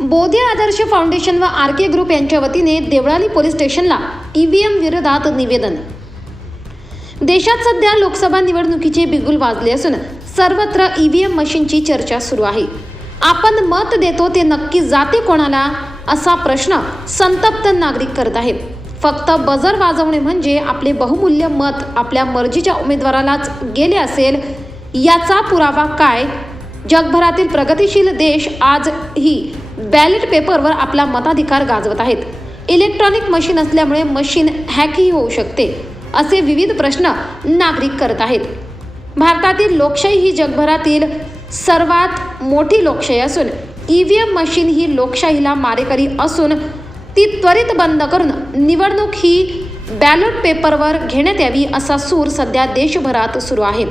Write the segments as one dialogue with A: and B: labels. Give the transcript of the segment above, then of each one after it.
A: बोधे Adarsh foundation व R K group यांच्या वतीने देवळाली पोलीस स्टेशनला ईव्हीएम विरोधात निवेदन. देशात सध्या लोकसभा निवडणुकीचे बिगुल वाजले असून सर्वत्र ईव्हीएम मशीनची चर्चा सुरू आहे. आपण मत देतो ते नक्की जाते कोणाला असा प्रश्न संतप्त नागरिक करत आहेत. फक्त बजर वाजवणे म्हणजे आपले बहुमूल्य मत आपल्या मर्जीच्या उमेदवारालाच गेले असेल याचा पुरावा काय? जगभरातील प्रगतीशील देश आजही बॅलेट पेपरवर आपला मताधिकार गाजवत आहेत. इलेक्ट्रॉनिक मशीन असल्यामुळे मशीन हॅकही होऊ शकते असे विविध प्रश्न नागरिक करत आहेत. भारतातील लोकशाही ही जगभरातील सर्वात मोठी लोकशाही असून ई व्ही एम मशीन ही लोकशाहीला मारेकरी असून ती त्वरित बंद करून निवडणूक ही बॅलट पेपरवर घेण्यात यावी असा सूर सध्या देशभरात सुरू आहे.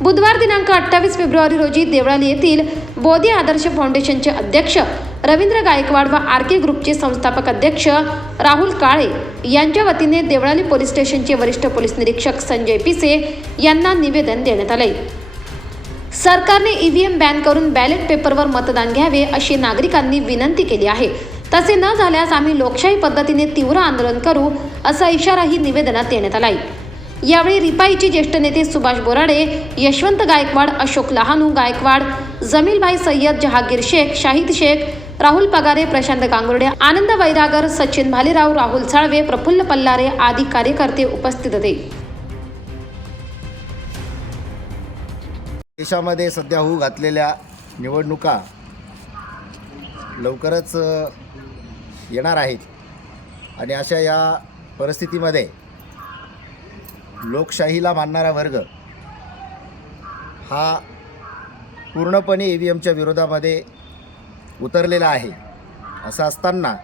A: बुधवार दिनांक अठ्ठावीस फेब्रुवारी रोजी देवळाली येथील बोधी आदर्श फाउंडेशनचे अध्यक्ष रवींद्र गायकवाड व आर के ग्रुपचे संस्थापक अध्यक्ष राहुल काळे यांच्या वतीने देवळाली पोलीस स्टेशनचे वरिष्ठ पोलीस निरीक्षक संजय पिसे यांना निवेदन देण्यात आले सरकारने ईव्हीएम बॅन करून बॅलेट पेपरवर मतदान घ्यावे अशी नागरिकांनी विनंती केली आहे. तसे न झाल्यास आम्ही लोकशाही पद्धतीने तीव्र आंदोलन करू असा इशाराही निवेदनात देण्यात आला आहे यावेळी रिपाईचे ज्येष्ठ नेते सुभाष बोराडे यशवंत गायकवाड अशोक लहानू गायकवाड जमीलभाई सय्यद जहागीर शेख शाहिद शेख राहुल पगारे प्रशांत गांगुर्डे आनंद वैरागर सचिन भालेराव राहुल साळवे प्रफुल्ल पल्लारे आदी कार्यकर्ते उपस्थित होते.
B: देशामध्ये सध्या होऊ घातलेल्या निवडणुका लवकरच येणार आहेत. आणि अशा या परिस्थितीमध्ये लोकशाहीला मानणारा वर्ग हा पूर्णपणे ई व्ही एमच्या विरोधामध्ये उतरलेला आहे. असं असताना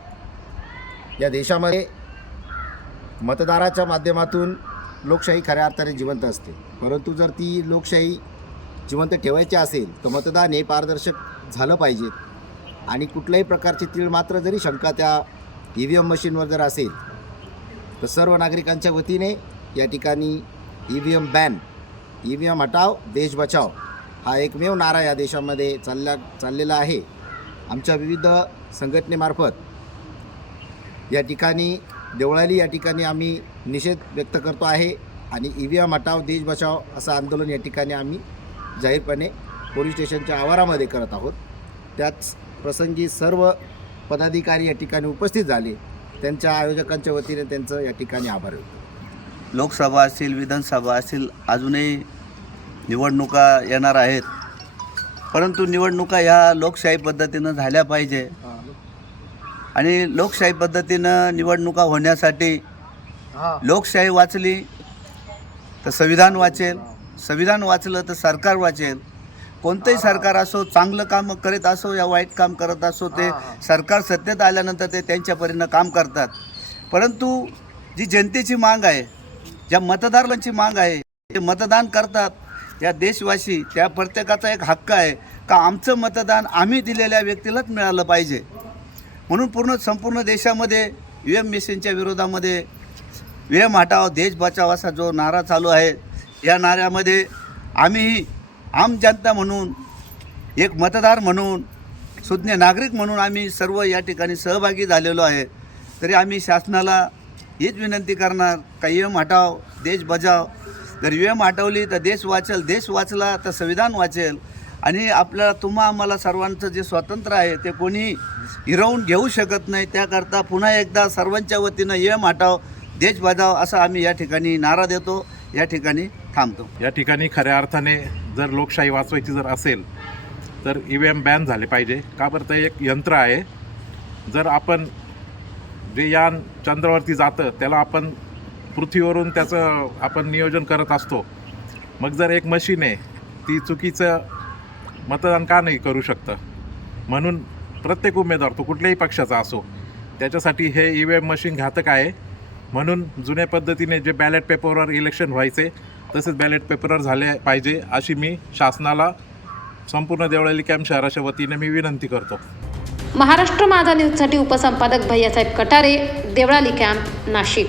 B: या देशामध्ये मतदाराच्या माध्यमातून लोकशाही खऱ्या अर्थाने जिवंत असते. परंतु जर ती लोकशाही जिवंत ठेवायची असेल तर मतदान हे पारदर्शक झालं पाहिजे. आणि कुठल्याही प्रकारची तीळ मात्र जरी शंका त्या ई व्ही एम मशीनवर जर असेल तर सर्व नागरिकांच्या वतीने या ठिकाणी E V M ban E V M हटाव देश बचाव हा एकमेव नारा या देशामध्ये चालल्या चाललेला आहे. आमच्या विविध संघटनेमार्फत या ठिकाणी देवळाली या ठिकाणी आम्ही निषेध व्यक्त करतो आहे आणि ई व्ही एम हटाव देश बचाव असं आंदोलन या ठिकाणी आम्ही जाहीरपणे पोलीस स्टेशनच्या आवारामध्ये करत आहोत. त्याच प्रसंगी सर्व पदाधिकारी या ठिकाणी उपस्थित झाले. त्यांच्या आयोजकांच्या वतीने त्यांचं या ठिकाणी आभार व्यक्त
C: लोकसभा असतील विधानसभा असतील अजूनही निवडणुका येणार आहेत. परंतु निवडणुका ह्या लोकशाही पद्धतीनं झाल्या पाहिजे. आणि लोकशाही पद्धतीनं निवडणुका होण्यासाठी लोकशाही वाचली तर संविधान वाचेल. संविधान वाचलं तर सरकार वाचेल. कोणतंही सरकार असो चांगलं काम करीत असो या वाईट काम करत असो ते सरकार सत्तेत आल्यानंतर ते त्यांच्या परीनं काम करतात. परंतु जी जनतेची मांग आहे ज्या मतदारांची मांग आहे ते मतदान करतात. या देशवासी त्या प्रत्येकाचा एक हक्क आहे का आमचं मतदान आम्ही दिलेल्या व्यक्तीलाच मिळालं पाहिजे. म्हणून पूर्ण संपूर्ण देशामध्ये यू एम मशीनच्या विरोधामध्ये यू एम हटाव देश बचाव असा जो नारा चालू आहे या नाऱ्यामध्ये आम्ही आम जनता म्हणून एक मतदार म्हणून सुज्ञ नागरिक म्हणून आम्ही सर्व या ठिकाणी सहभागी झालेलो आहे. तरी आम्ही शासनाला हीच विनंती करणार का यम एम हटाव देश बजाव जर यम एम हटवली तर देश वाचेल देश वाचला तर संविधान वाचेल. आणि आपल्याला तुम्हा आम्हाला सर्वांचं जे स्वातंत्र्य आहे ते कोणी हिरवून घेऊ शकत नाही. त्याकरता पुन्हा एकदा सर्वांच्या वतीनं यम एम हटाव देश बजाव असा आम्ही या ठिकाणी नारा देतो या ठिकाणी थांबतो.
D: या ठिकाणी खऱ्या अर्थाने जर लोकशाही वाचवायची जर असेल तर ई व्ही एम बॅन झाले पाहिजे. का बरं? ते एक यंत्र आहे. जर आपण जे यान चंद्रावरती जातं त्याला आपण पृथ्वीवरून त्याचं आपण नियोजन करत असतो. मग जर एक मशीन आहे ती चुकीचं मतदान का नाही करू शकतं? म्हणून प्रत्येक उमेदवार तो कुठल्याही पक्षाचा असो त्याच्यासाठी हे ई व्ही एम मशीन घातक आहे. म्हणून जुन्या पद्धतीने जे बॅलेट पेपरवर इलेक्शन व्हायचे तसेच बॅलेट पेपरवर झाले पाहिजे अशी मी शासनाला संपूर्ण देवळाली कॅम्प शहराच्या वतीने मी विनंती करतो.
A: महाराष्ट्र माझा न्यूजसाठी उपसंपादक भैयासाहेब कटारे देवळाली कॅम्प नाशिक.